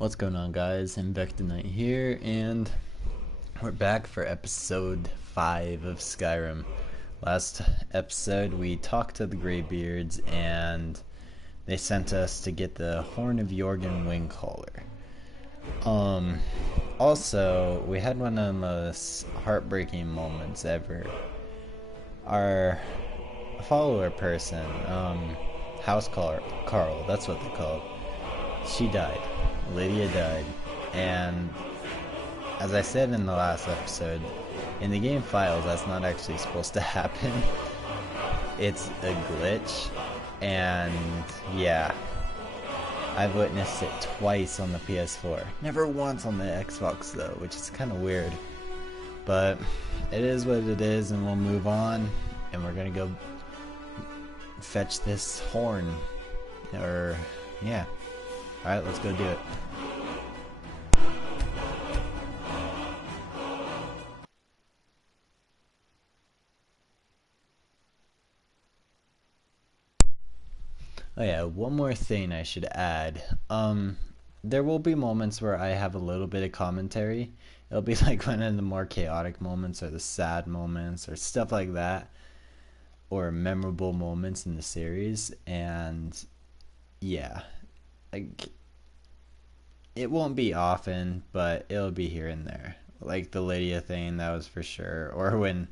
What's going on, guys? Invected Knight here, and we're back for episode 5 of Skyrim. Last episode we talked to the Greybeards and they sent us to get the Horn of Jorgen Wingcaller. Also, we had one of the most heartbreaking moments ever. Our follower person, House Carl, that's what they called. She died. Lydia died, and as I said in the last episode, in the game files that's not actually supposed to happen. It's a glitch, and yeah, I've witnessed it twice on the PS4. Never once on the Xbox though, which is kind of weird. But it is what it is, and we'll move on, and we're gonna go fetch this horn. Or, yeah. Alright, let's go do it. Oh yeah, one more thing I should add. There will be moments where I have a little bit of commentary. It'll be like one of the more chaotic moments or the sad moments or stuff like that. Or memorable moments in the series, and yeah. Like, it won't be often, but it'll be here and there. Like the Lydia thing, that was for sure. Or when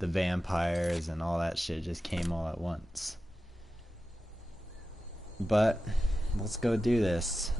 the vampires and all that shit just came all at once. But let's go do this.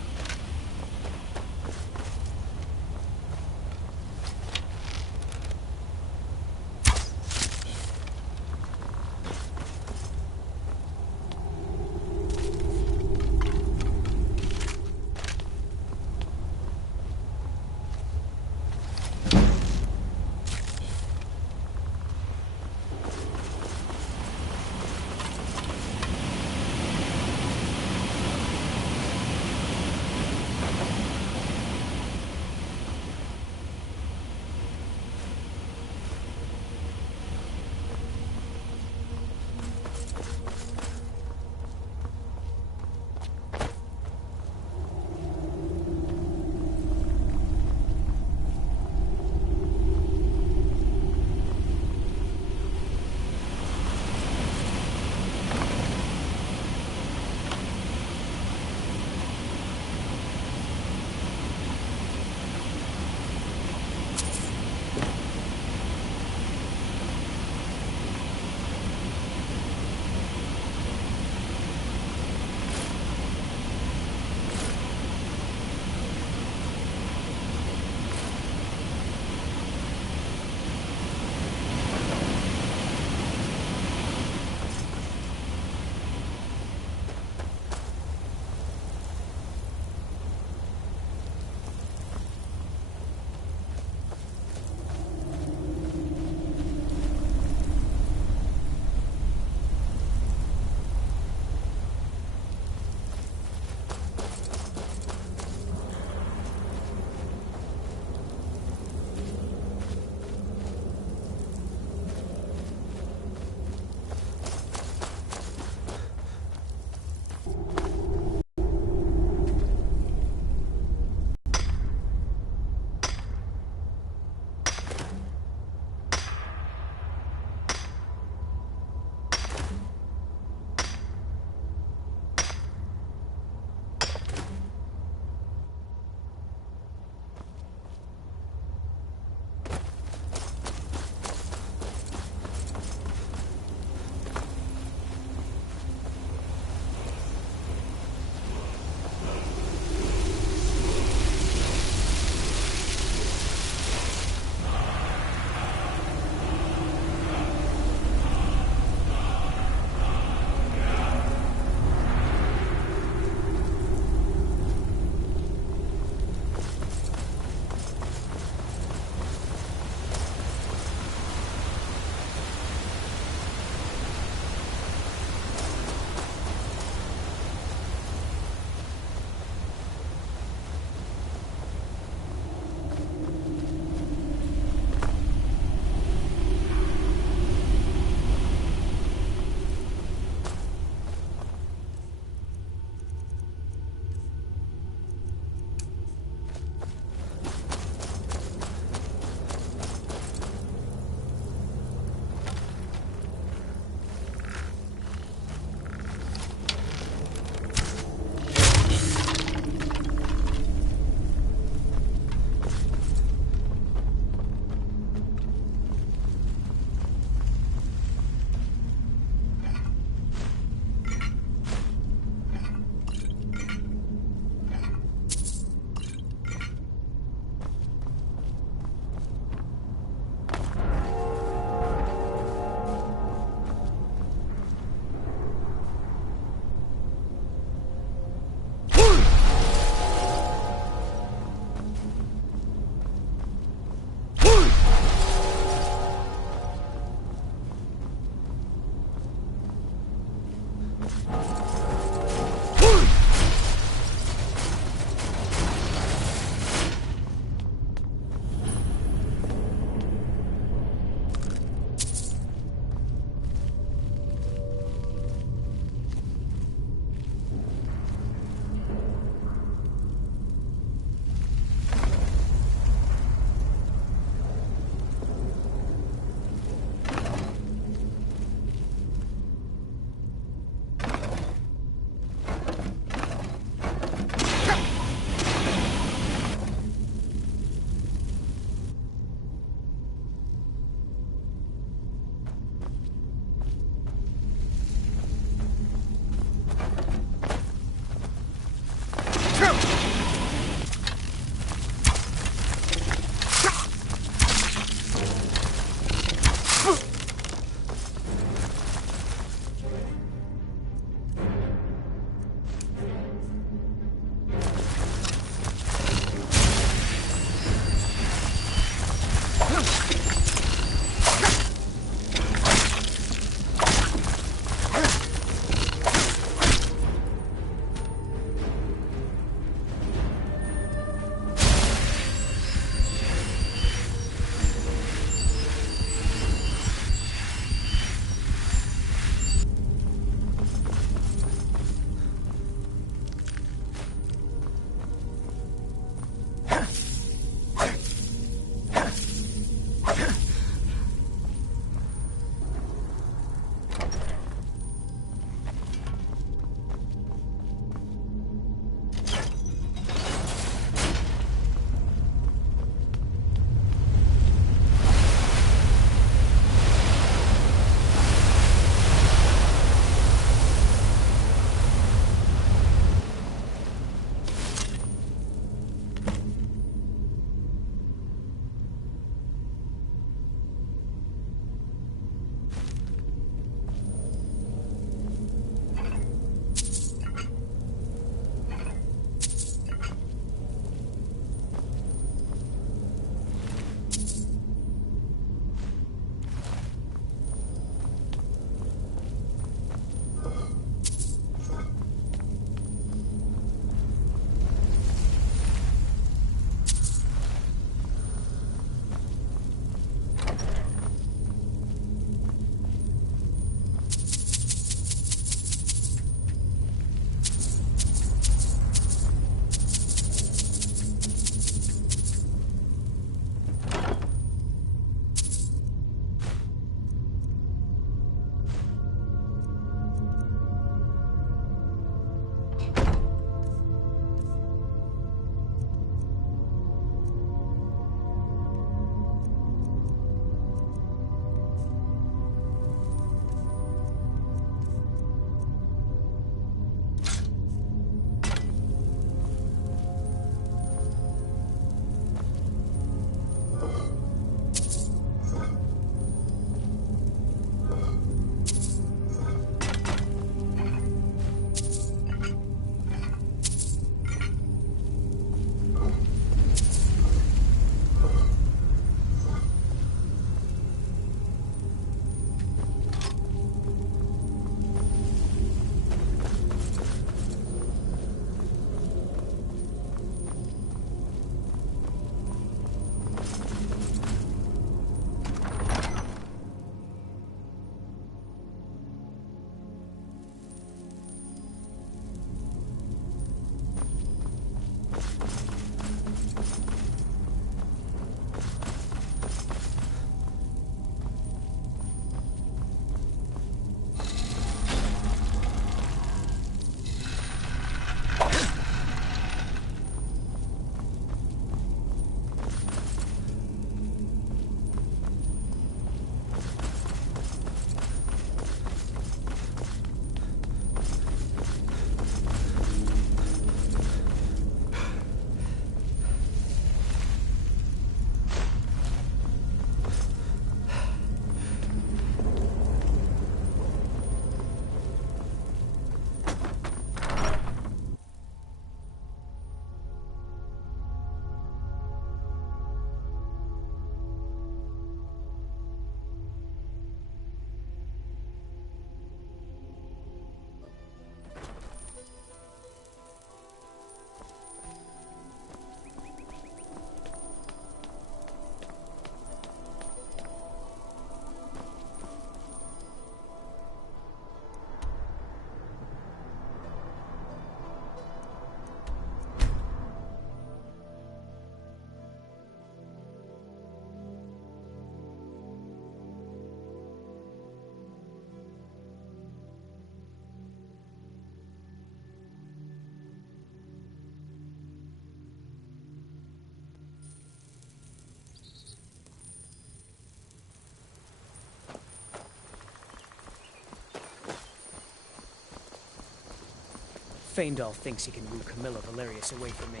Faendal thinks he can woo Camilla Valerius away from me.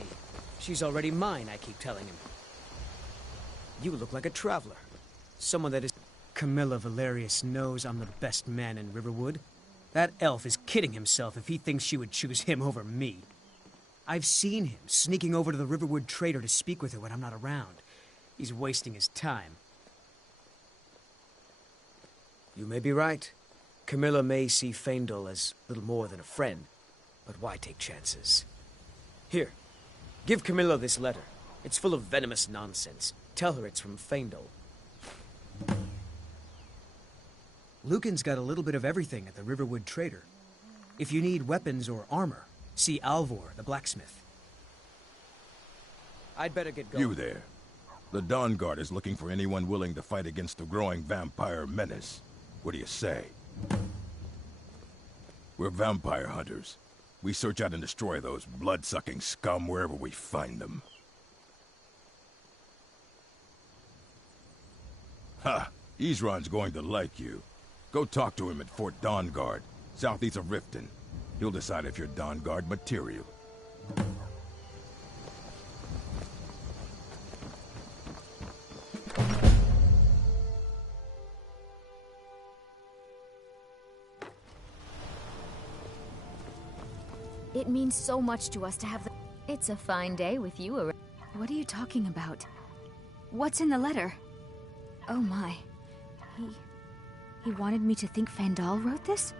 She's already mine, I keep telling him. You look like a traveler. Someone that is... Camilla Valerius knows I'm the best man in Riverwood. That elf is kidding himself if he thinks she would choose him over me. I've seen him sneaking over to the Riverwood trader to speak with her when I'm not around. He's wasting his time. You may be right. Camilla may see Faendal as little more than a friend, but why take chances? Here, give Camilla this letter. It's full of venomous nonsense. Tell her it's from Faendal. Lucan's got a little bit of everything at the Riverwood trader. If you need weapons or armor, see Alvor, the blacksmith. I'd better get going. You there. The Dawn Guard is looking for anyone willing to fight against the growing vampire menace. What do you say? We're vampire hunters. We search out and destroy those blood-sucking scum wherever we find them. Ha! Isran's going to like you. Go talk to him at Fort Dawn Guard, southeast of Riften. He'll decide if you're Dawn Guard material. It means so much to us to have the... It's a fine day with you around. What are you talking about? What's in the letter? Oh my. He wanted me to think Faendal wrote this?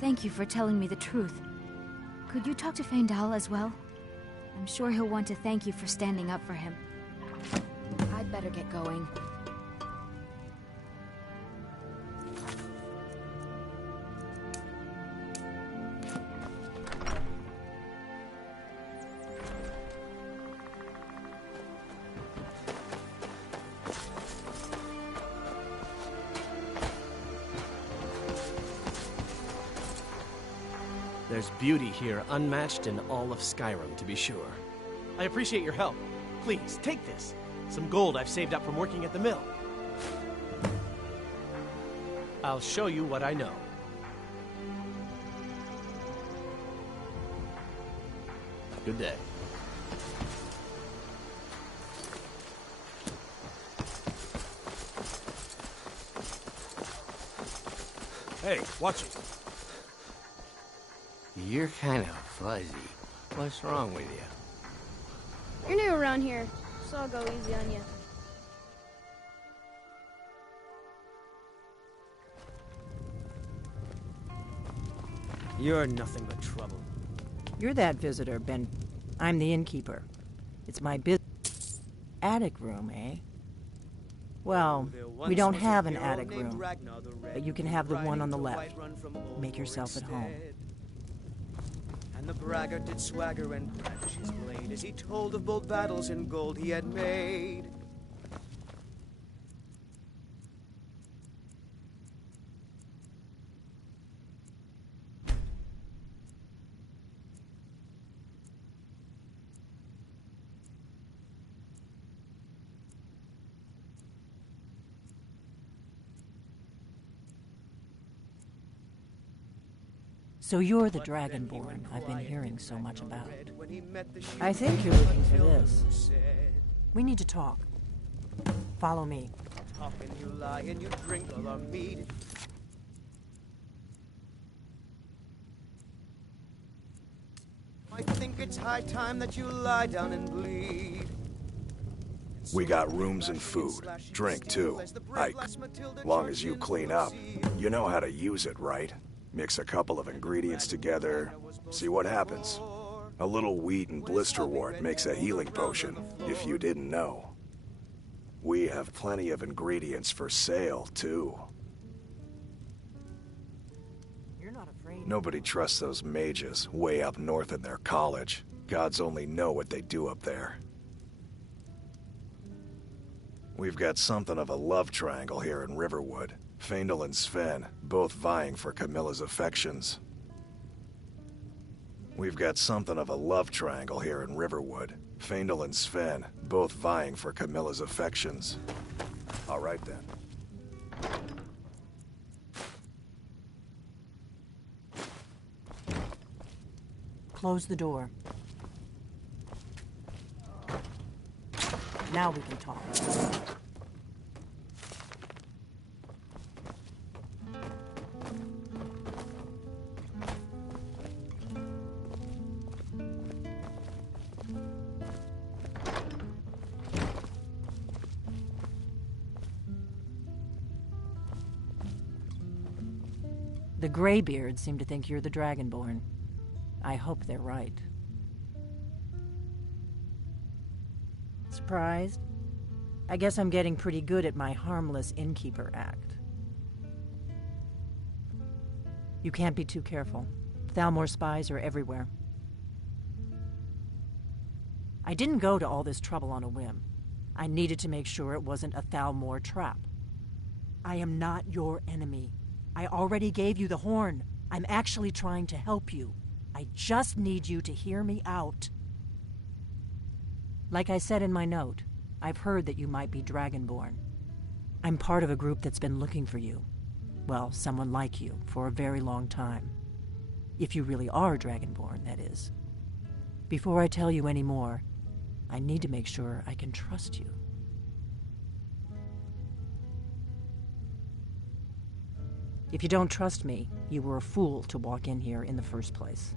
Thank you for telling me the truth. Could you talk to Faendal as well? I'm sure he'll want to thank you for standing up for him. I'd better get going. There's beauty here unmatched in all of Skyrim, to be sure. I appreciate your help. Please, take this. Some gold I've saved up from working at the mill. I'll show you what I know. Good day. Hey, watch it. You're kind of fuzzy. What's wrong with you? You're new around here, so I'll go easy on you. You're nothing but trouble. You're that visitor, Ben. I'm the innkeeper. It's my business. Attic room, eh? Well, we don't have an attic room, but you can have the one on the left. Make yourself at home. And the braggart did swagger and brandish his blade as he told of bold battles and gold he had made. So you're the Dragonborn I've been hearing so much about. I think you're looking for this. We need to talk. Follow me. Talk and you lie and you drink all our mead. I think it's high time that you lie down and bleed. We got rooms and food. Drink, too. Ike, long as you clean up. You know how to use it, right? Mix a couple of ingredients together, see what happens. A little wheat and blisterwort makes a healing potion, if you didn't know. We have plenty of ingredients for sale, too. You're not afraid. Nobody trusts those mages way up north in their college. Gods only know what they do up there. We've got something of a love triangle here in Riverwood. Faendal and Sven, both vying for Camilla's affections. We've got something of a love triangle here in Riverwood. Faendal and Sven, both vying for Camilla's affections. All right then. Close the door. Now we can talk. The Greybeards seem to think you're the Dragonborn. I hope they're right. Surprised? I guess I'm getting pretty good at my harmless innkeeper act. You can't be too careful. Thalmor spies are everywhere. I didn't go to all this trouble on a whim. I needed to make sure it wasn't a Thalmor trap. I am not your enemy. I already gave you the horn. I'm actually trying to help you. I just need you to hear me out. Like I said in my note, I've heard that you might be Dragonborn. I'm part of a group that's been looking for you. Well, someone like you, for a very long time. If you really are Dragonborn, that is. Before I tell you any more, I need to make sure I can trust you. If you don't trust me, you were a fool to walk in here in the first place.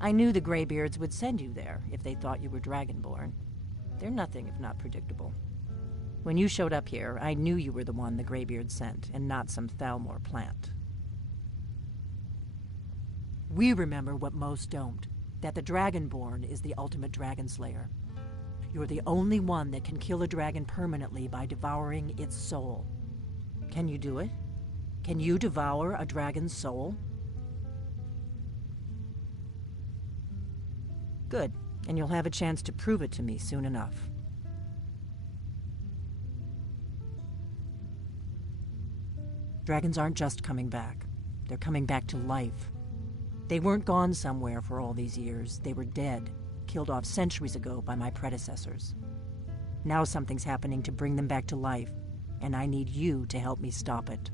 I knew the Greybeards would send you there if they thought you were Dragonborn. They're nothing if not predictable. When you showed up here, I knew you were the one the Greybeards sent, and not some Thalmor plant. We remember what most don't, that the Dragonborn is the ultimate dragon slayer. You're the only one that can kill a dragon permanently by devouring its soul. Can you do it? Can you devour a dragon's soul? Good, and you'll have a chance to prove it to me soon enough. Dragons aren't just coming back. They're coming back to life. They weren't gone somewhere for all these years. They were dead, killed off centuries ago by my predecessors. Now something's happening to bring them back to life, and I need you to help me stop it.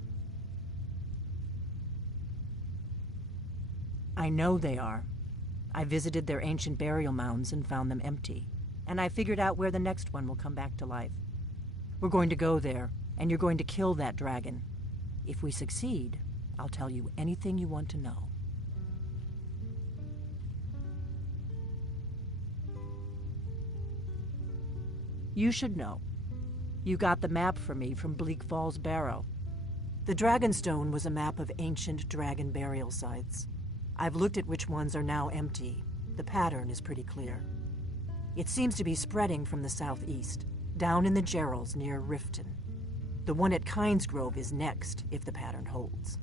I know they are. I visited their ancient burial mounds and found them empty, and I figured out where the next one will come back to life. We're going to go there, and you're going to kill that dragon. If we succeed, I'll tell you anything you want to know. You should know. You got the map for me from Bleak Falls Barrow. The Dragonstone was a map of ancient dragon burial sites. I've looked at which ones are now empty. The pattern is pretty clear. It seems to be spreading from the southeast, down in the Gerals near Riften. The one at Kynesgrove is next, if the pattern holds.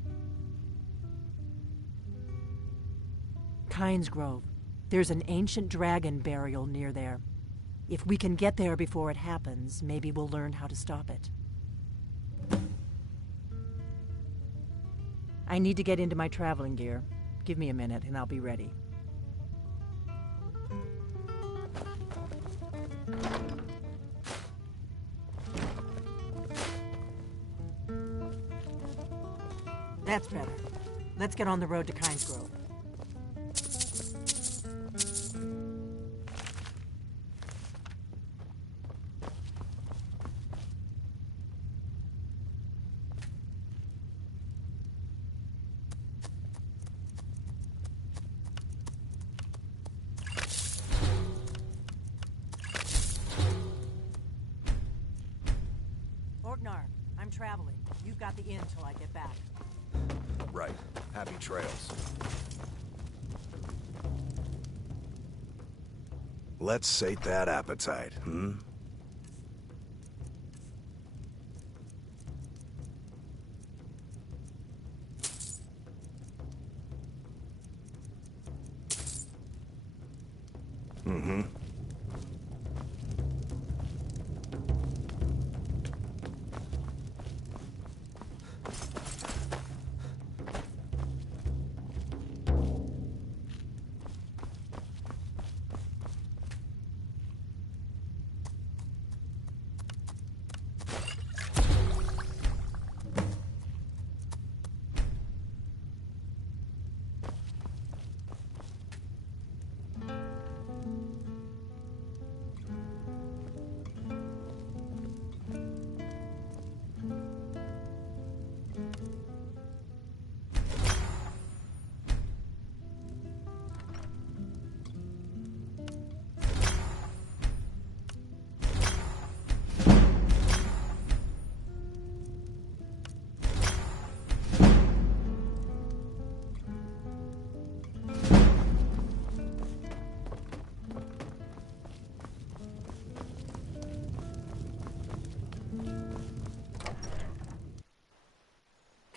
Kynesgrove. There's an ancient dragon burial near there. If we can get there before it happens, maybe we'll learn how to stop it. I need to get into my traveling gear. Give me a minute and I'll be ready. That's better. Let's get on the road to Kynesgrove. I'm traveling. You've got the inn till I get back. Right. Happy trails. Let's sate that appetite, hmm? Mm-hmm.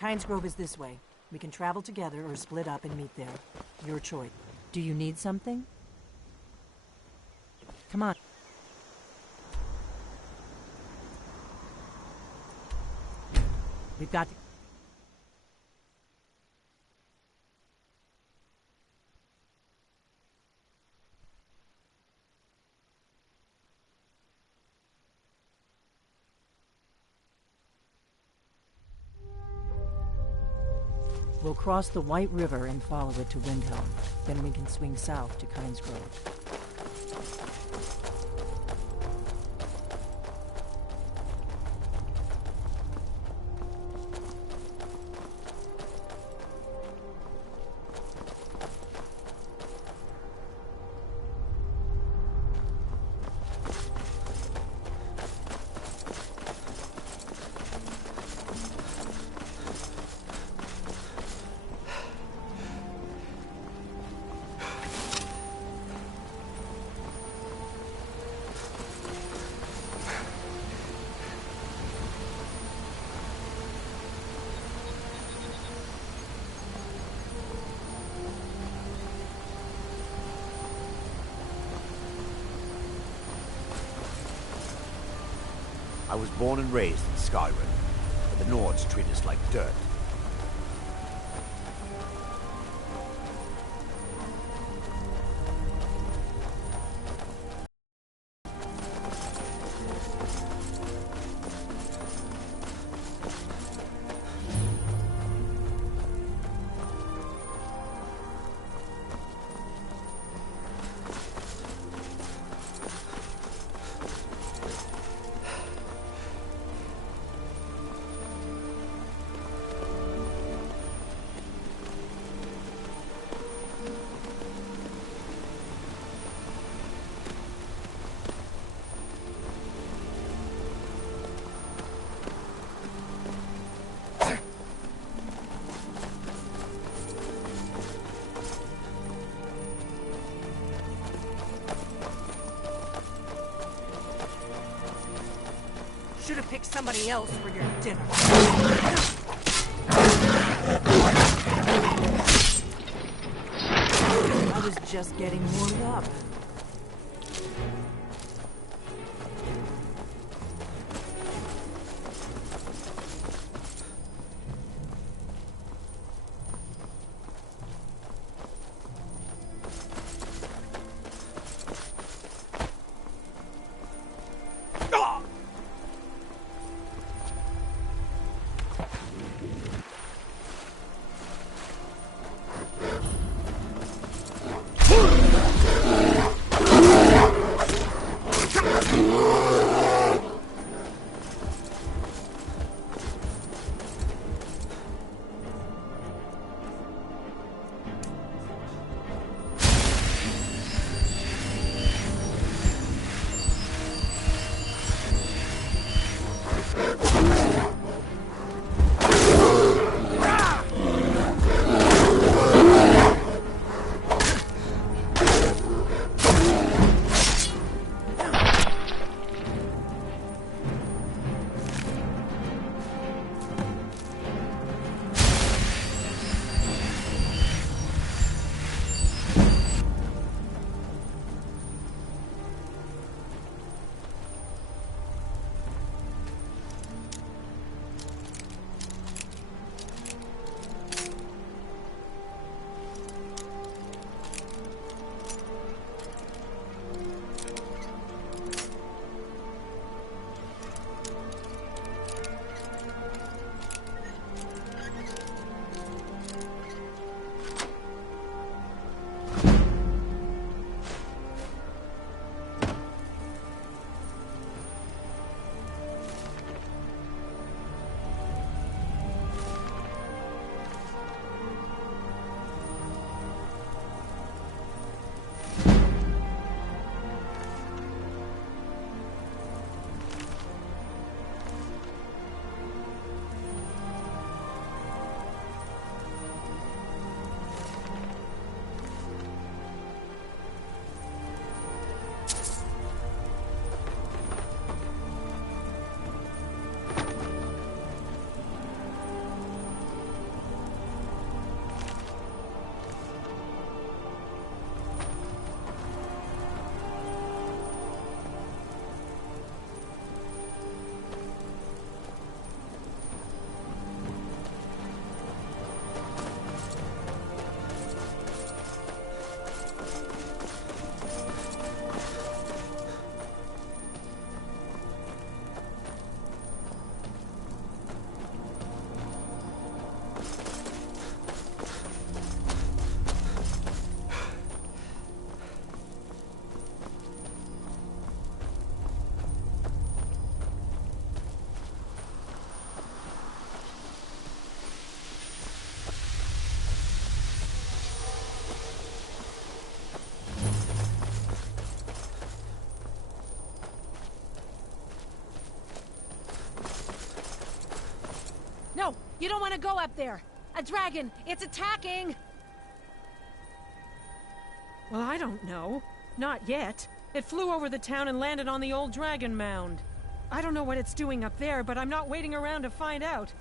Kynes Grove is this way. We can travel together or split up and meet there. Your choice. Do you need something? Come on. We've got to... We'll cross the White River and follow it to Windhelm. Then we can swing south to Kynes Grove. I was born and raised in Skyrim, but the Nords treat us like dirt. Should have picked somebody else for your dinner. I was just getting warmed up. You don't want to go up there! A dragon! It's attacking! Well, I don't know. Not yet. It flew over the town and landed on the old dragon mound. I don't know what it's doing up there, but I'm not waiting around to find out.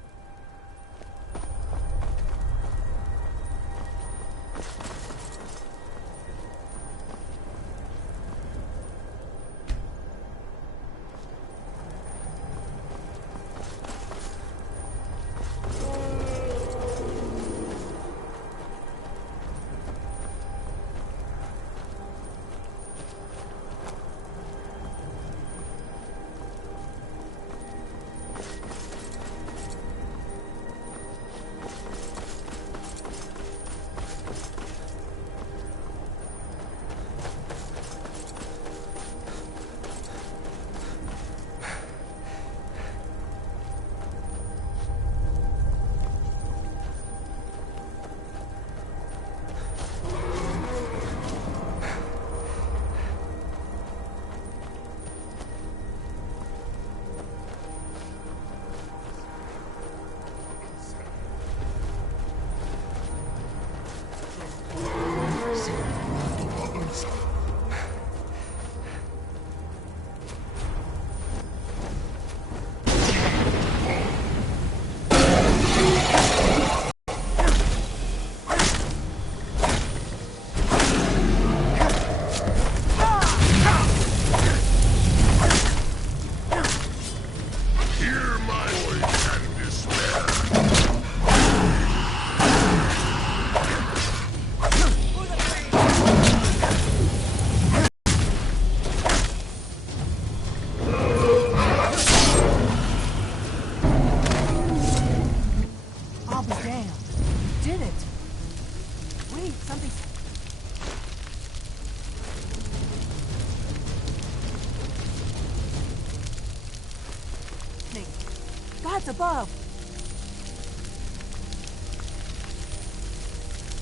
Above.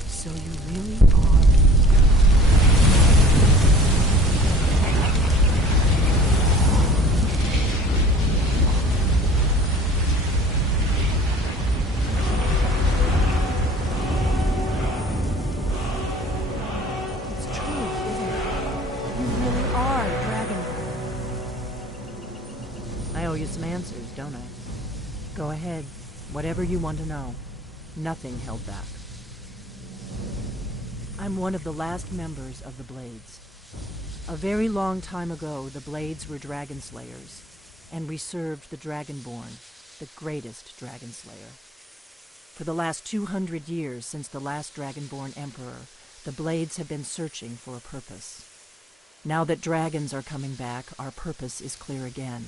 So you really are... It's true, isn't it? You really are Dragonborn. I owe you some answers, don't I? Go ahead. Whatever you want to know. Nothing held back. I'm one of the last members of the Blades. A very long time ago, the Blades were dragon slayers, and we served the Dragonborn, the greatest dragon slayer. For the last 200 years since the last Dragonborn Emperor, the Blades have been searching for a purpose. Now that dragons are coming back, our purpose is clear again.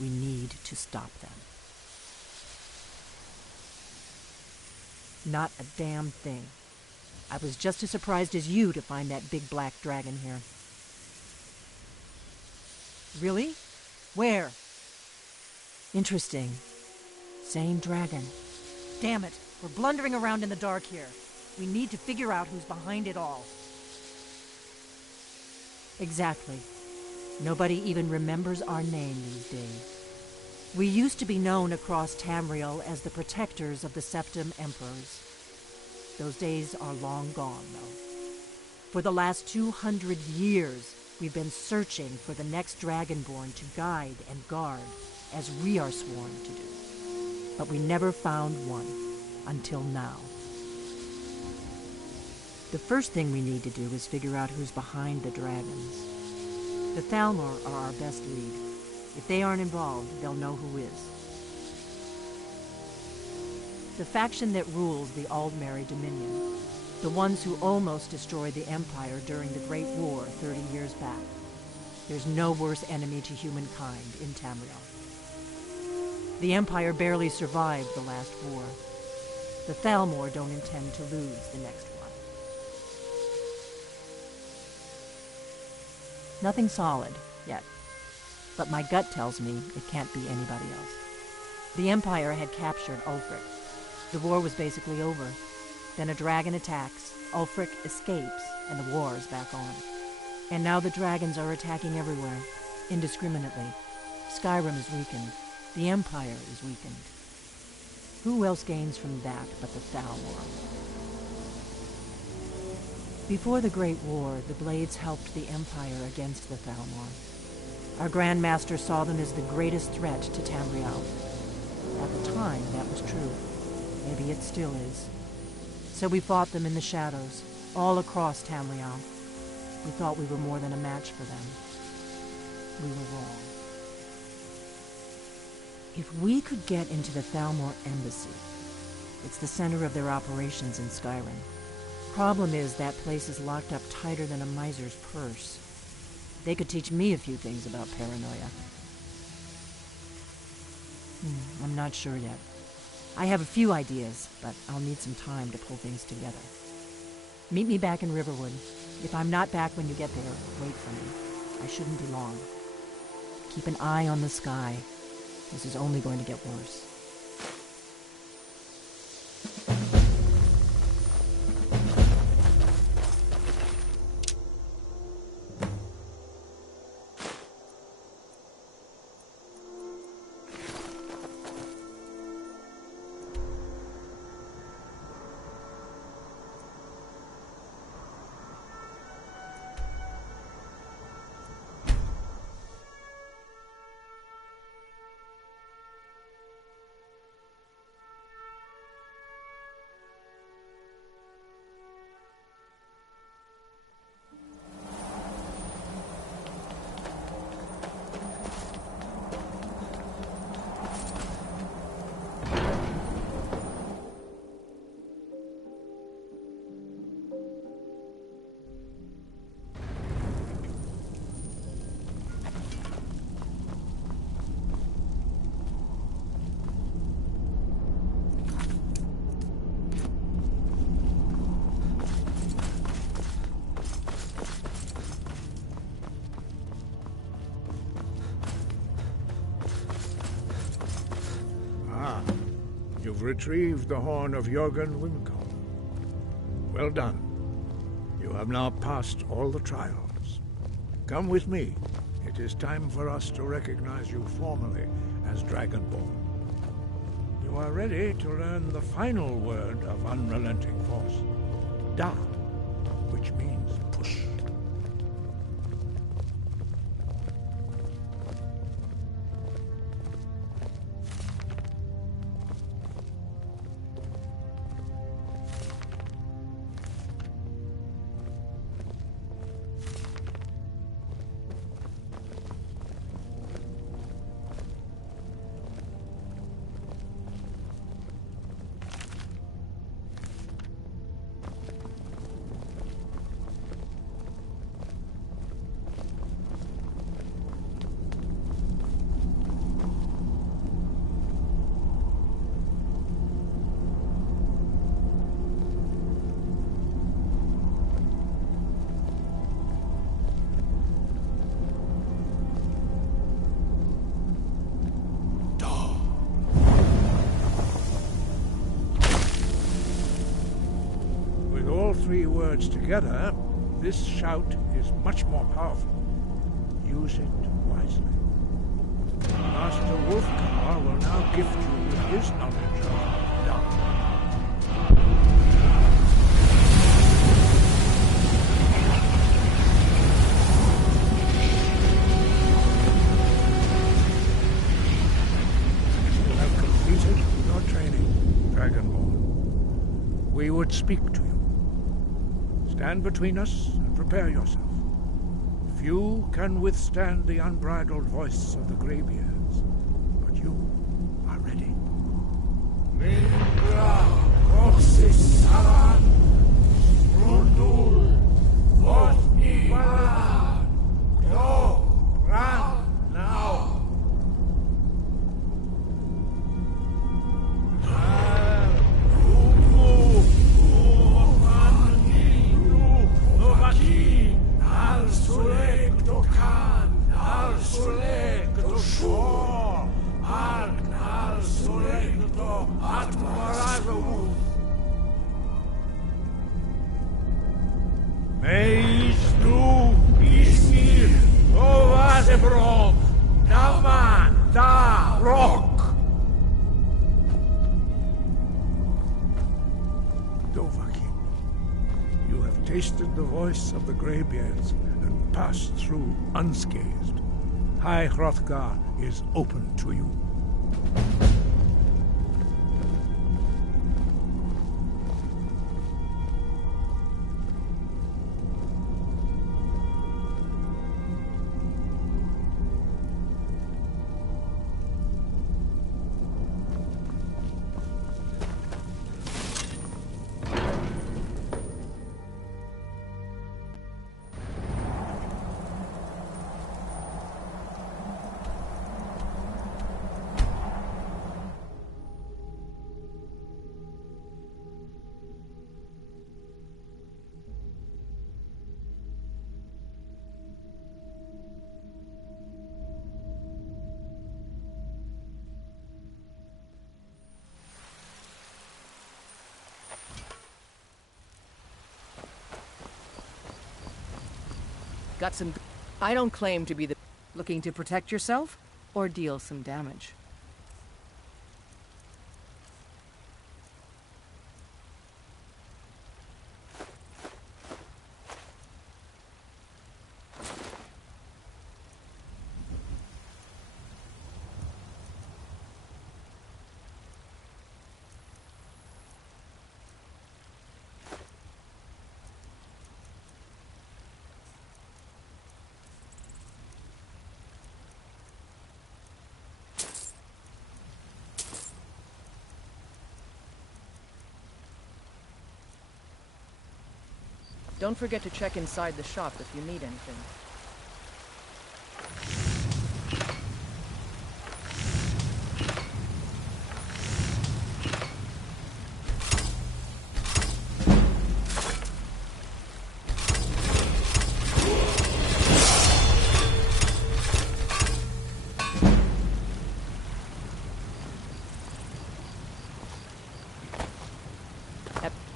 We need to stop them. Not a damn thing. I was just as surprised as you to find that big black dragon here. Really? Where? Interesting. Same dragon. Damn it, we're blundering around in the dark here. We need to figure out who's behind it all. Exactly. Nobody even remembers our name these days. We used to be known across Tamriel as the protectors of the Septim Emperors. Those days are long gone, though. For the last 200 years, we've been searching for the next Dragonborn to guide and guard, as we are sworn to do. But we never found one, until now. The first thing we need to do is figure out who's behind the dragons. The Thalmor are our best lead. If they aren't involved, they'll know who is. The faction that rules the Aldmeri Dominion, the ones who almost destroyed the Empire during the Great War 30 years back. There's no worse enemy to humankind in Tamriel. The Empire barely survived the last war. The Thalmor don't intend to lose the next one. Nothing solid, yet. But my gut tells me it can't be anybody else. The Empire had captured Ulfric. The war was basically over. Then a dragon attacks, Ulfric escapes, and the war is back on. And now the dragons are attacking everywhere, indiscriminately. Skyrim is weakened. The Empire is weakened. Who else gains from that but the Thalmor? Before the Great War, the Blades helped the Empire against the Thalmor. Our Grand Master saw them as the greatest threat to Tamriel. At the time, that was true. Maybe it still is. So we fought them in the shadows, all across Tamriel. We thought we were more than a match for them. We were wrong. If we could get into the Thalmor embassy, it's the center of their operations in Skyrim. Problem is, that place is locked up tighter than a miser's purse. They could teach me a few things about paranoia. I'm not sure yet. I have a few ideas, but I'll need some time to pull things together. Meet me back in Riverwood. If I'm not back when you get there, wait for me. I shouldn't be long. Keep an eye on the sky. This is only going to get worse. You've retrieved the horn of Jörgen Wimkel. Well done. You have now passed all the trials. Come with me. It is time for us to recognize you formally as Dragonborn. You are ready to learn the final word of unrelenting force. Da, which means push. Three words together, this shout is much more powerful. Use it wisely. Master Wolfgar will now gift you with his knowledge of dark. You have completed your training, Dragonborn. We would speak to you. Stand between us and prepare yourself. Few can withstand the unbridled voice of the Greybeards, but you are ready. Mingra, Corsis, Saran, Rundul, Votni, Varan, Go, Ran, now. tasted the voice of the Greybeards and passed through unscathed. High Hrothgar is open to you. Got some... I don't claim to be the... Looking to protect yourself? Or deal some damage? Don't forget to check inside the shop if you need anything.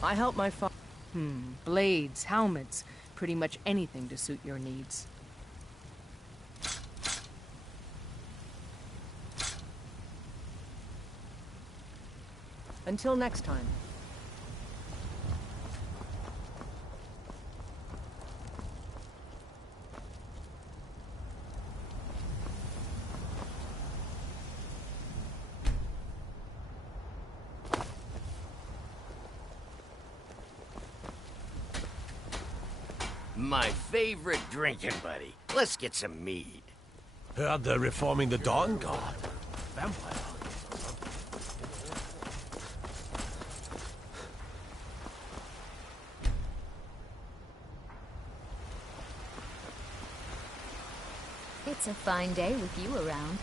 I help my father. Blades, helmets, pretty much anything to suit your needs. Until next time. My favorite drinking buddy. Let's get some mead. Heard they're reforming the Dawn Guard. Vampire. It's a fine day with you around.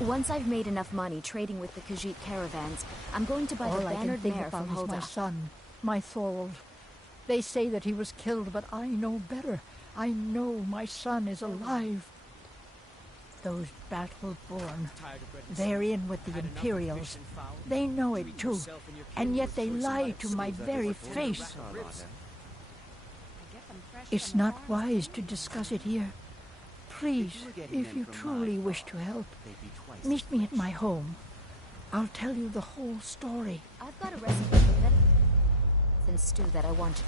Once I've made enough money trading with the Khajiit caravans, I'm going to buy the bannered mare from Hulda. My son, my Thorold. They say that he was killed, but I know better. I know my son is alive. Those battle-born, they're in with the Imperials. They know it too, and yet they lie to my very face. It's not wise to discuss it here. Please, if you truly wish to help, meet me at my home. I'll tell you the whole story. I've got a recipe for that and stew that I want.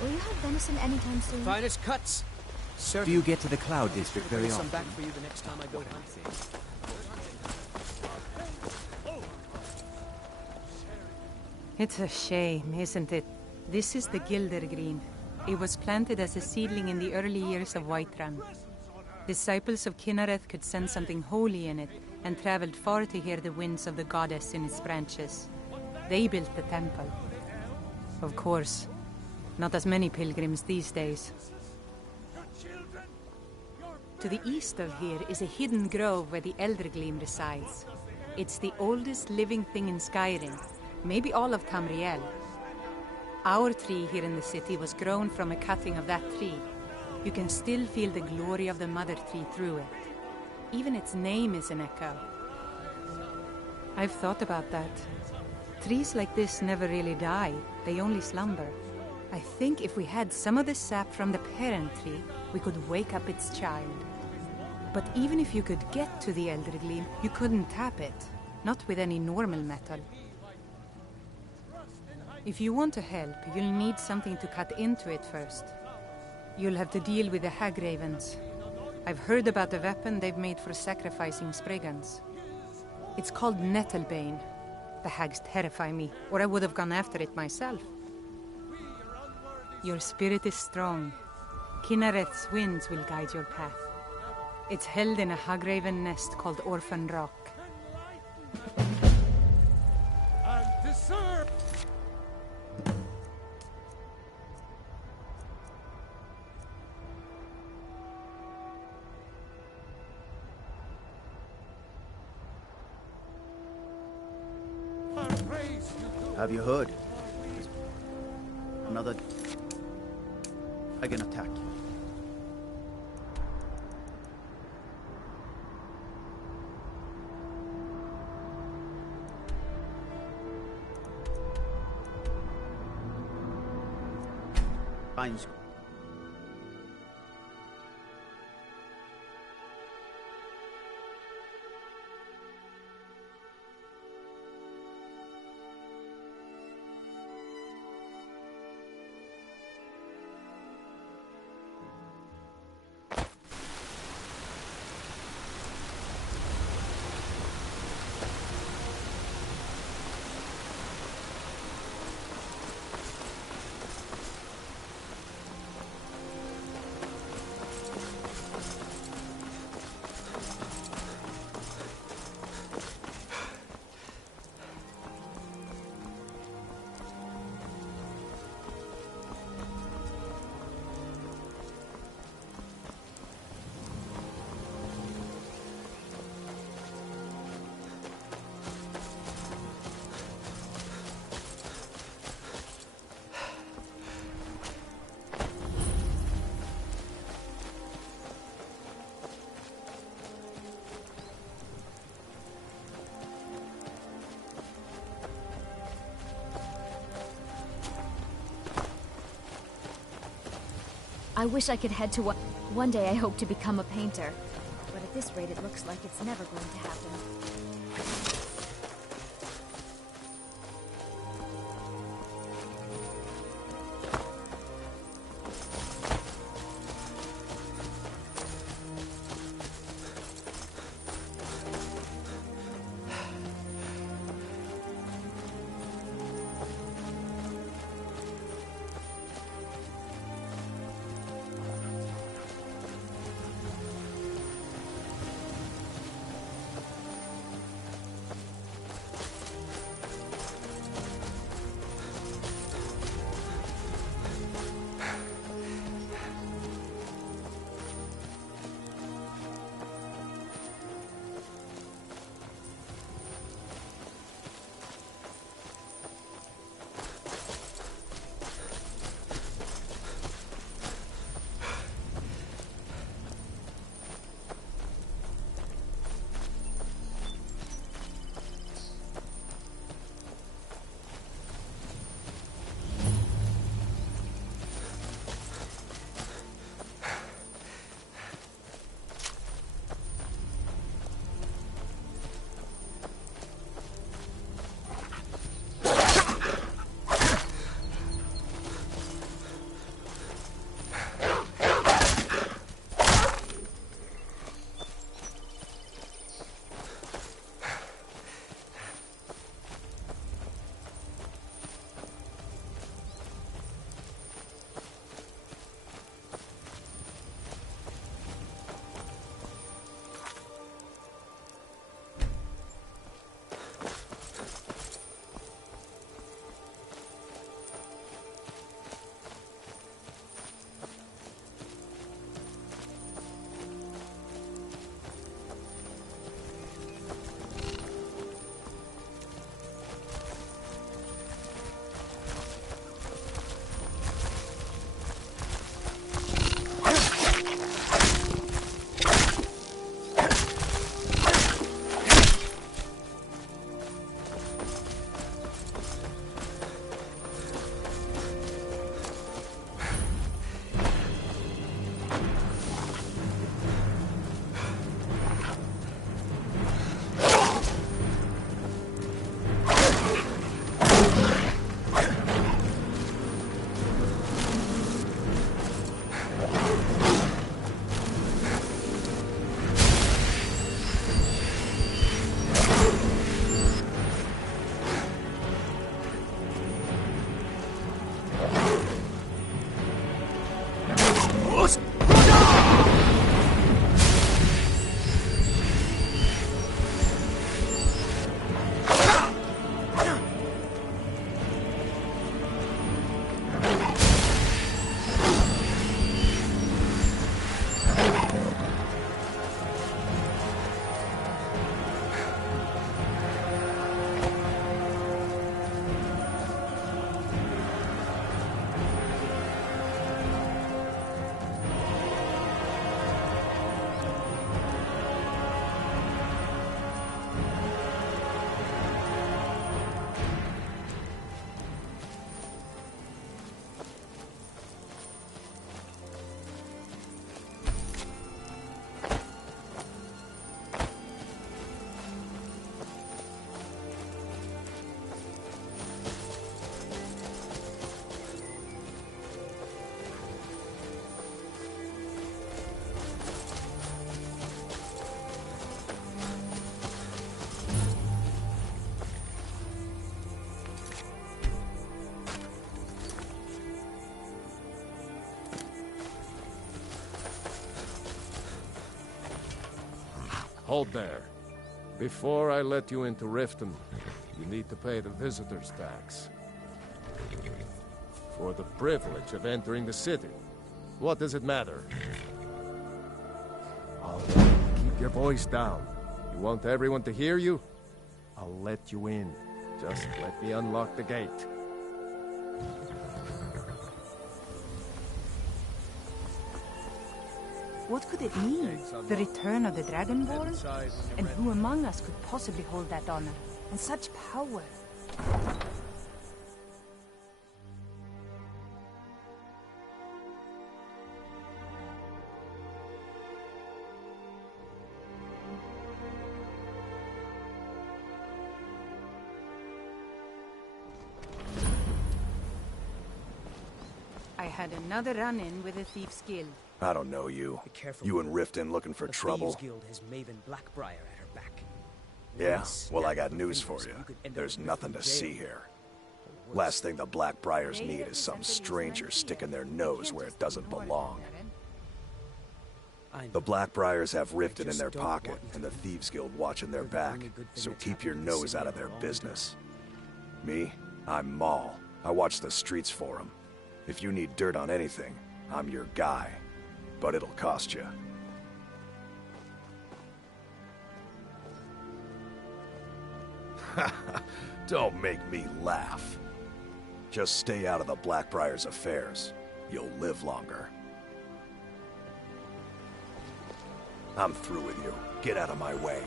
Will you have venison anytime soon? Finest cuts. Do you get to the Cloud District very often? Some back for you the next time I go hunting. It's a shame, isn't it? This is the Gilder Green. It was planted as a seedling in the early years of Whiterun. Disciples of Kynareth could sense something holy in it and traveled far to hear the winds of the goddess in its branches. They built the temple. Of course, not as many pilgrims these days. To the east of here is a hidden grove where the Eldergleam resides. It's the oldest living thing in Skyrim, maybe all of Tamriel. Our tree here in the city was grown from a cutting of that tree. You can still feel the glory of the mother tree through it. Even its name is an echo. I've thought about that. Trees like this never really die. They only slumber. I think if we had some of the sap from the parent tree, we could wake up its child. But even if you could get to the Elder Gleam, you couldn't tap it. Not with any normal metal. If you want to help, you'll need something to cut into it first. You'll have to deal with the hag ravens. I've heard about a weapon they've made for sacrificing Spriggans. It's called Nettlebane. The hags terrify me, or I would have gone after it myself. Your spirit is strong. Kinareth's winds will guide your path. It's held in a hagraven nest called Orphan Rock. Have you heard? Another dragon attack. Fines. I wish I could head to one day I hope to become a painter. But at this rate, it looks like it's never going to happen. Hold there. Before I let you into Riften, you need to pay the visitor's tax. For the privilege of entering the city. What does it matter? All right, keep your voice down. You want everyone to hear you? I'll let you in. Just let me unlock the gate. What could it mean? The return of the Dragonborn? And who among us could possibly hold that honor? And such power? I had another run-in with a Thieves' Guild. I don't know you. You and Riften looking for trouble? The Thieves Guild has Maven Blackbriar at her back. Yeah? Well, I got news for you. There's nothing to see here. Last thing the Blackbriars need is some stranger sticking their nose where it doesn't belong. The Blackbriars have Riften in their pocket, and the Thieves Guild watching their back, so keep your nose out of their business. Me? I'm Maul. I watch the streets for them. If you need dirt on anything, I'm your guy. But it'll cost you. Don't make me laugh. Just stay out of the Blackbriar's affairs. You'll live longer. I'm through with you. Get out of my way.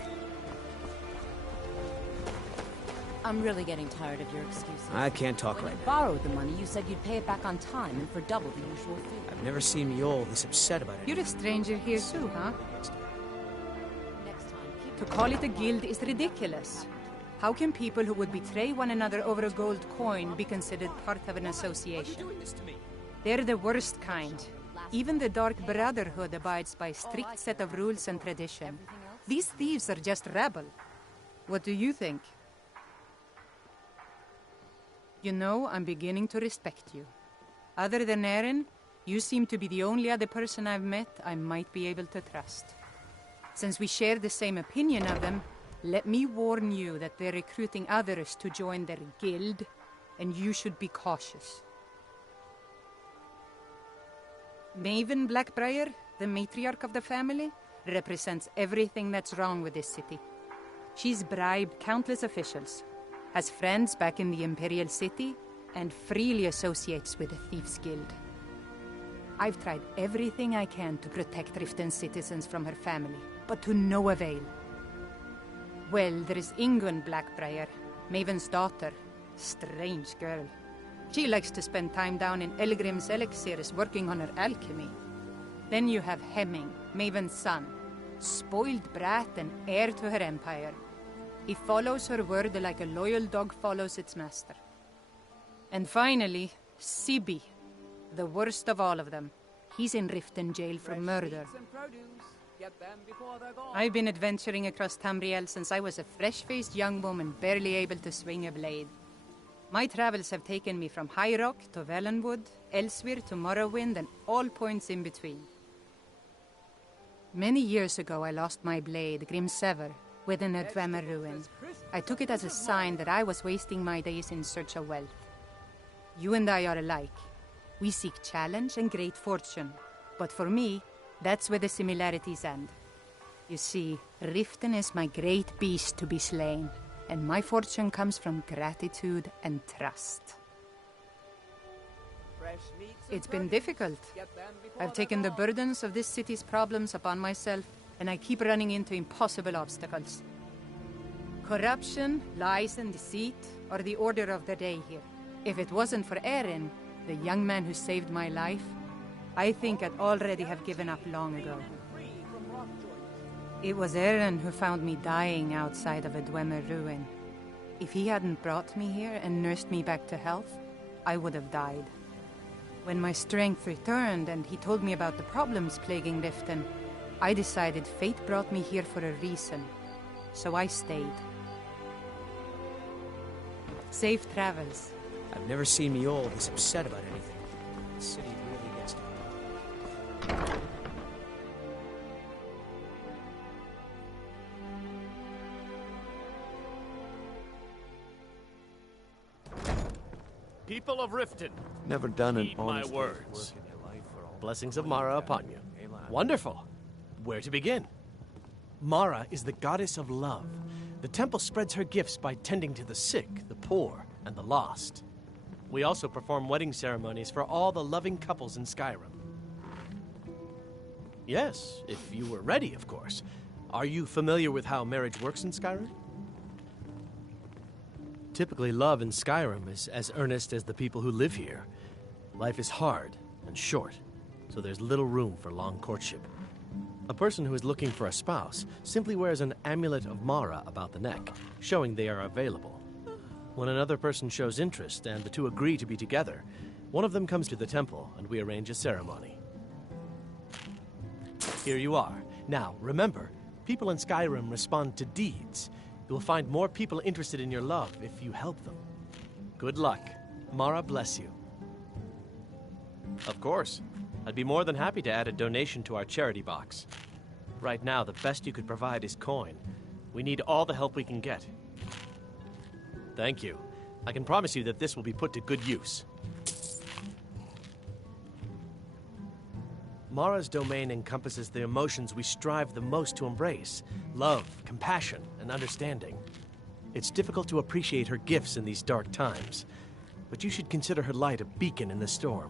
I'm really getting tired of your excuses. I can't talk when right you now. borrowed the money, you said you'd pay it back on time and for double the usual fee. I've never seen Mjol this upset about it. You're a stranger here too, huh? To call it a guild is ridiculous. How can people who would betray one another over a gold coin be considered part of an association? They're the worst kind. Even the Dark Brotherhood abides by a strict set of rules and tradition. These thieves are just rabble. What do you think? You know, I'm beginning to respect you. Other than Eren, you seem to be the only other person I've met I might be able to trust. Since we share the same opinion of them, let me warn you that they're recruiting others to join their guild, and you should be cautious. Maven Blackbriar, the matriarch of the family, represents everything that's wrong with this city. She's bribed countless officials, has friends back in the Imperial City, and freely associates with the Thieves' Guild. I've tried everything I can to protect Riften's citizens from her family, but to no avail. Well, there is Ingun Blackbriar, Maven's daughter. Strange girl. She likes to spend time down in Elgrim's elixirs working on her alchemy. Then you have Hemming, Maven's son, spoiled brat and heir to her empire. He follows her word like a loyal dog follows its master. And finally, Sibi, the worst of all of them. He's in Riften jail for murder. I've been adventuring across Tamriel since I was a fresh-faced young woman barely able to swing a blade. My travels have taken me from High Rock to Valenwood, Elsewhere to Morrowind, and all points in between. Many years ago I lost my blade, Grimsever, within a Dwemer ruin. I took it as a sign that I was wasting my days in search of wealth. You and I are alike. We seek challenge and great fortune. But for me, that's where the similarities end. You see, Riften is my great beast to be slain, and my fortune comes from gratitude and trust. It's been difficult. I've taken the burdens of this city's problems upon myself, and I keep running into impossible obstacles. Corruption, lies, and deceit are the order of the day here. If it wasn't for Eren, the young man who saved my life, I think I'd already have given up long ago. It was Eren who found me dying outside of a Dwemer ruin. If he hadn't brought me here and nursed me back to health, I would have died. When my strength returned and he told me about the problems plaguing Riften, I decided fate brought me here for a reason, so I stayed. Safe travels. I've never seen Mjol this upset about anything. The city really gets to him. People of Riften, Never done an heed my honest day's words. work in your life for all Blessings of Mara upon you. Wonderful. Where to begin? Mara is the goddess of love. The temple spreads her gifts by tending to the sick, the poor, and the lost. We also perform wedding ceremonies for all the loving couples in Skyrim. Yes, if you were ready, of course. Are you familiar with how marriage works in Skyrim? Typically, love in Skyrim is as earnest as the people who live here. Life is hard and short, so there's little room for long courtship. A person who is looking for a spouse simply wears an amulet of Mara about the neck, showing they are available. When another person shows interest and the two agree to be together, one of them comes to the temple and we arrange a ceremony. Here you are. Now, remember, people in Skyrim respond to deeds. You'll find more people interested in your love if you help them. Good luck. Mara bless you. Of course. I'd be more than happy to add a donation to our charity box. Right now, the best you could provide is coin. We need all the help we can get. Thank you. I can promise you that this will be put to good use. Mara's domain encompasses the emotions we strive the most to embrace: love, compassion, and understanding. It's difficult to appreciate her gifts in these dark times, but you should consider her light a beacon in the storm.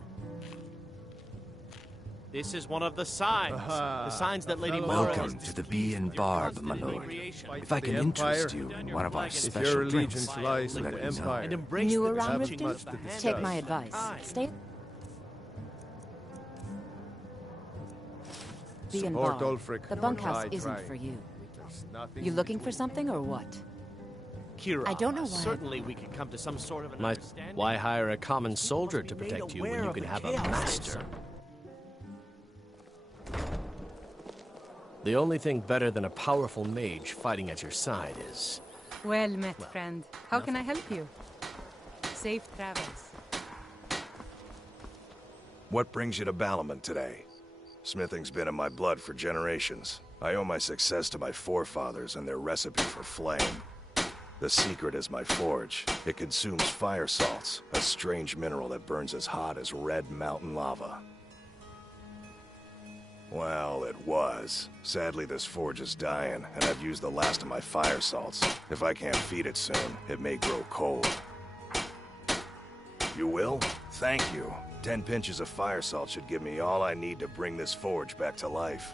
This is one of the signs. The signs that Lady Mara Welcome to the Bee and Barb, my lord. If I can interest you in one of our special drinks, lies with let the me know. Empire. New around Nothing much to Riften? discuss. Take my advice. Stay. Be and Support Barb. Ulfric. The bunkhouse I isn't tried. for you. There's nothing You looking for something or what? Kira, I don't know why. certainly we can come to some sort of an understanding. Why hire a common soldier to protect you when you can have a master? The only thing better than a powerful mage fighting at your side is... Well met, friend. How can I help you? Safe travels. What brings you to Balamon today? Smithing's been in my blood for generations. I owe my success to my forefathers and their recipe for flame. The secret is my forge. It consumes fire salts, a strange mineral that burns as hot as red mountain lava. Well, it was. Sadly, this forge is dying, and I've used the last of my fire salts. If I can't feed it soon, it may grow cold. You will? Thank you. 10 pinches of fire salt should give me all I need to bring this forge back to life.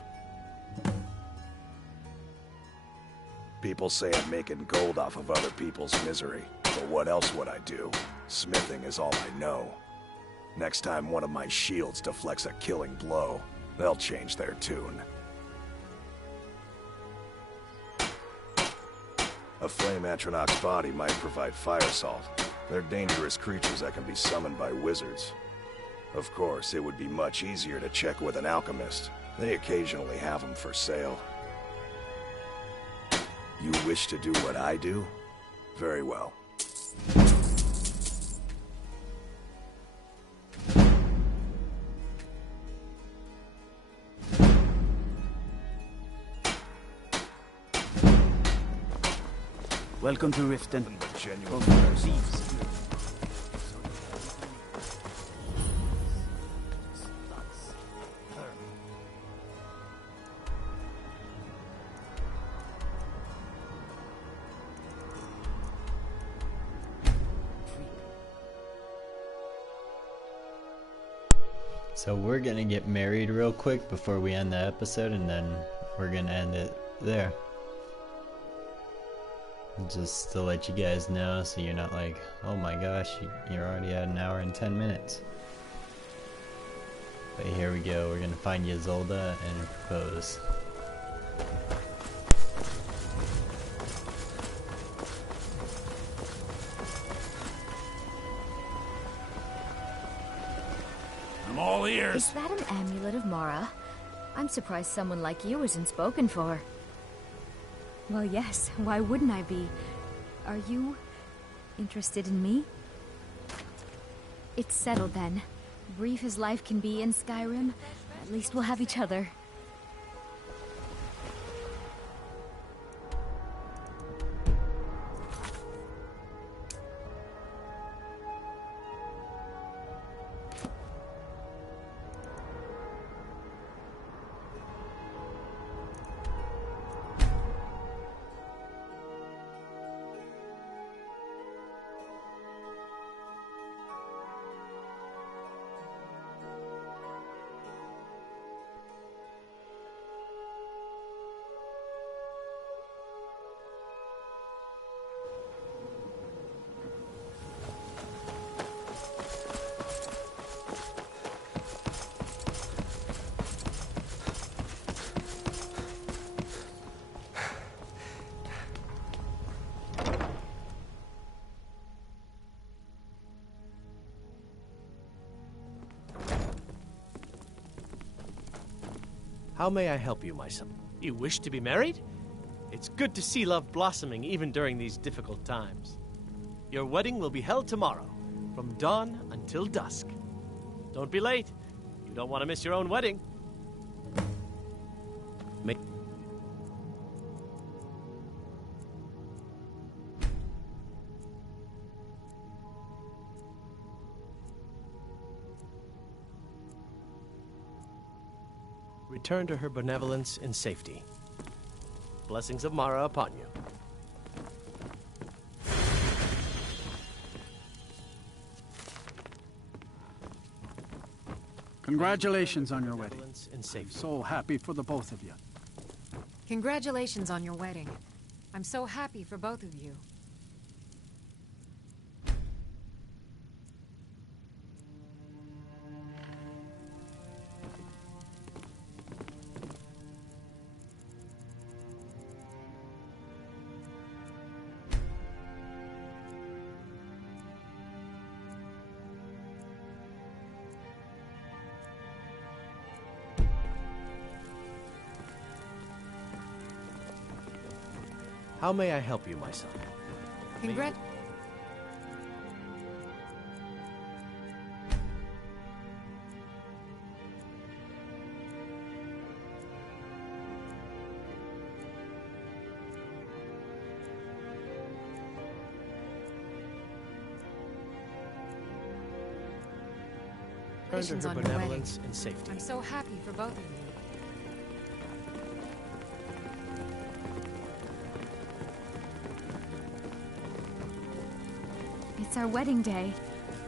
People say I'm making gold off of other people's misery, but what else would I do? Smithing is all I know. Next time one of my shields deflects a killing blow, they'll change their tune. A flame Atronach's body might provide fire salt. They're dangerous creatures that can be summoned by wizards. Of course, it would be much easier to check with an alchemist. They occasionally have them for sale. You wish to do what I do? Very well. Welcome to Riften. So we're gonna get married real quick before we end the episode, and then we're gonna end it there. Just to let you guys know, so you're not like, oh my gosh, you're already at an hour and 10 minutes. But here we go, we're gonna find Ysolda and propose. I'm all ears. Is that an amulet of Mara? I'm surprised someone like you isn't spoken for. Well, yes, why wouldn't I be? Are you interested in me? It's settled then. Brief as life can be in Skyrim, at least we'll have each other. How may I help you, my son? You wish to be married? It's good to see love blossoming even during these difficult times. Your wedding will be held tomorrow, from dawn until dusk. Don't be late. You don't want to miss your own wedding. Return to her benevolence in safety. Blessings of Mara upon you. Congratulations on your wedding. In safety. So happy for the both of you. Congratulations on your wedding. I'm so happy for both of you. How may I help you, my son? Congratulations on your wedding. In safety. I'm so happy for both of you. It's our wedding day.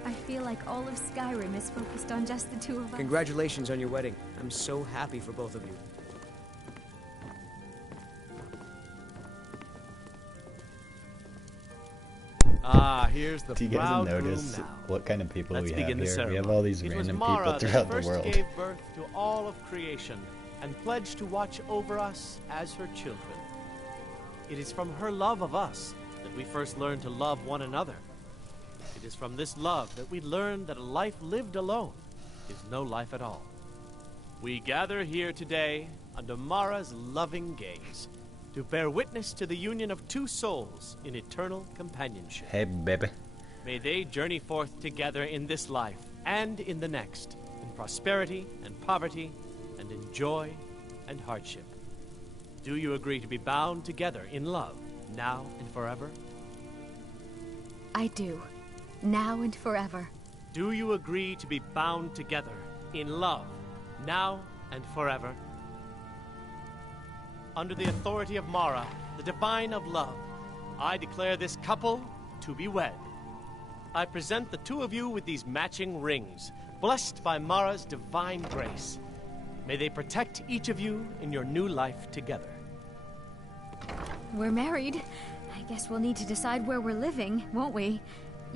I feel like all of Skyrim is focused on just the two of us. Congratulations on your wedding. I'm so happy for both of you. Ah, here's the Do you guys proud notice groom now. what kind of people Let's we have begin the here? We ceremony. have all these It was random Mara people throughout that the first world. gave birth to all of creation and pledged to watch over us as her children. It is from her love of us that we first learned to love one another. It is from this love that we learn that a life lived alone is no life at all. We gather here today under Mara's loving gaze to bear witness to the union of two souls in eternal companionship. Hey, baby. May they journey forth together in this life and in the next, in prosperity and poverty, and in joy and hardship. Do you agree to be bound together in love, now and forever? I do. Now and forever. Do you agree to be bound together in love, now and forever? Under the authority of Mara, the divine of love, I declare this couple to be wed. I present the two of you with these matching rings, blessed by Mara's divine grace. May they protect each of you in your new life together. We're married. I guess we'll need to decide where we're living, won't we?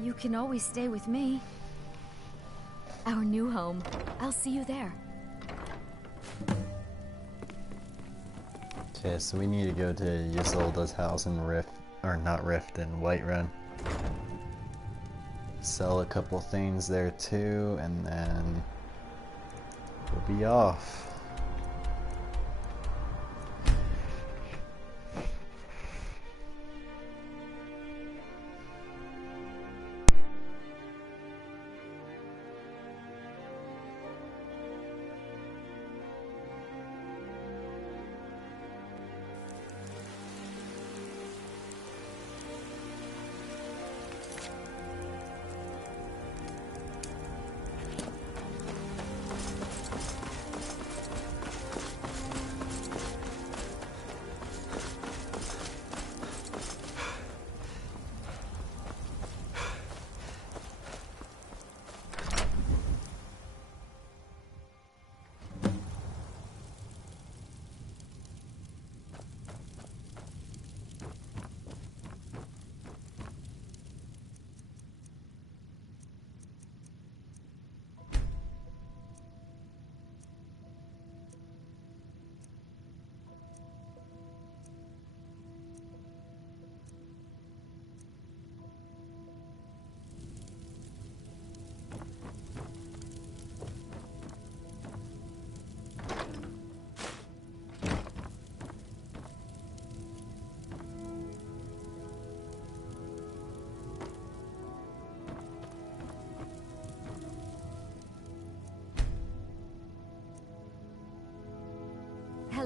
You can always stay with me. Our new home. I'll see you there. Okay, so we need to go to Ysolda's house in Whiterun. Sell a couple things there too, and then we'll be off.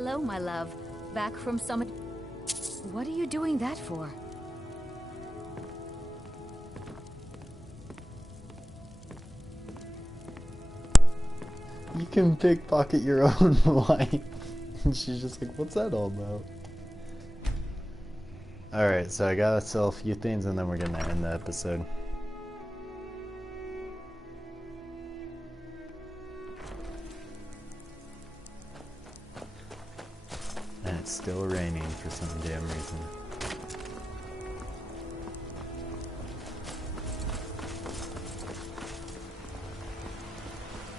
Hello, my love. Back from Summit. What are you doing that for? You can pickpocket your own wife. And she's just like, what's that all about? Alright, so I gotta sell a few things and then we're gonna end the episode. And it's still raining for some damn reason.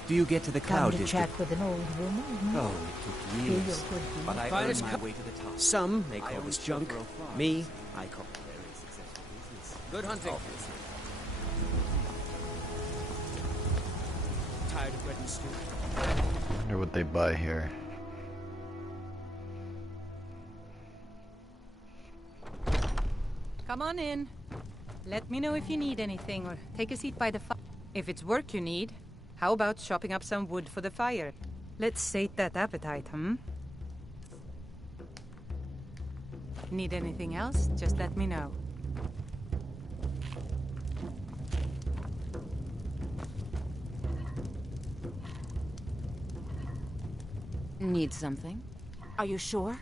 Do you get to the cloud Time to district? chat with an old woman. Oh, it took Feel years. your good deeds. But I Fine earned as my co- way to the top. Some may I call own this junk. several farms. Me, I call Very successful business. good hunting. Tired of bread and stew. I wonder what they buy here. Come on in. Let me know if you need anything, or take a seat by the fire. If it's work you need, how about chopping up some wood for the fire? Let's sate that appetite, Need anything else? Just let me know. Need something? Are you sure?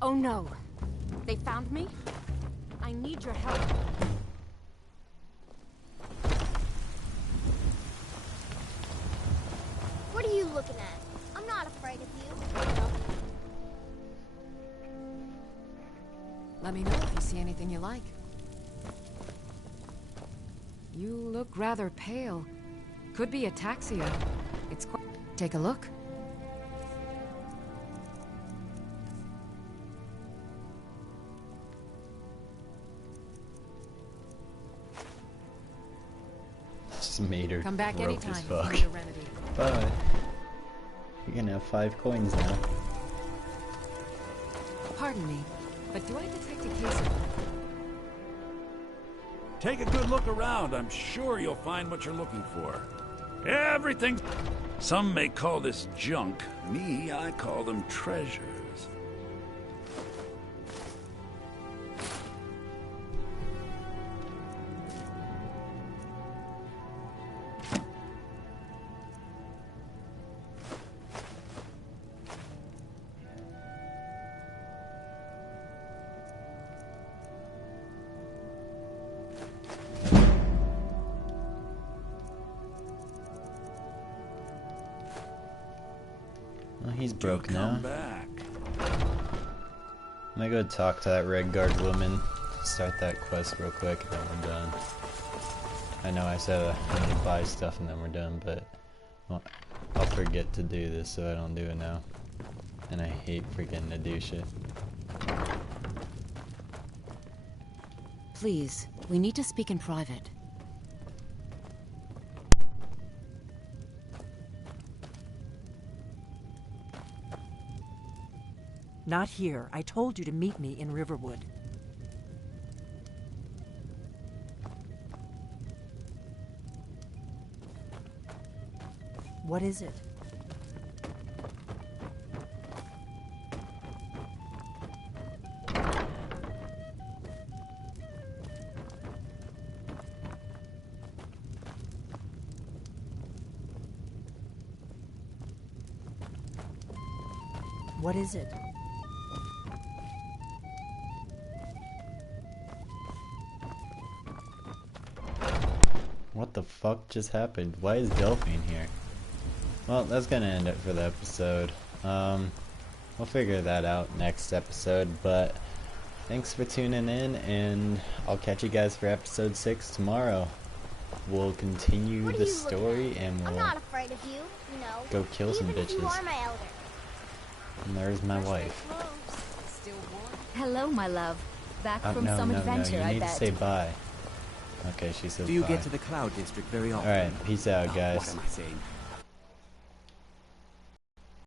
Oh no. They found me? I need your help. What are you looking at? I'm not afraid of you. Let me know if you see anything you like. You look rather pale. Could be ataxia. It's quite... Take a look. Just made her Come back broke anytime as if you fuck. need a remedy. Bye. You're gonna have 5 coins now. Pardon me, but do I detect a case of... Take a good look around. I'm sure you'll find what you're looking for. Everything... Some may call this junk. Me, I call them treasures. Well, he's broke now. Back. I'm gonna go talk to that Red Guard woman. Start that quest real quick and then we're done. I know I said I'm gonna buy stuff and then we're done, but I'll forget to do this so I don't do it now. And I hate forgetting to do shit. Please, we need to speak in private. Not here. I told you to meet me in Riverwood. What is it? What is it? What the fuck just happened? Why is Delphine here? Well, that's gonna end it for the episode. We'll figure that out next episode, but thanks for tuning in, and I'll catch you guys for episode 6 tomorrow. We'll continue the story, and I'm we'll not afraid of you, no. go kill some Even if you bitches. are my elder. And there's my wife. Hello, my love. Back from no, some no, adventure, no, you I need bet. to say bye. Okay, she says Do you bye. get to the cloud district very often? Alright, peace out, Oh, guys. what am I saying?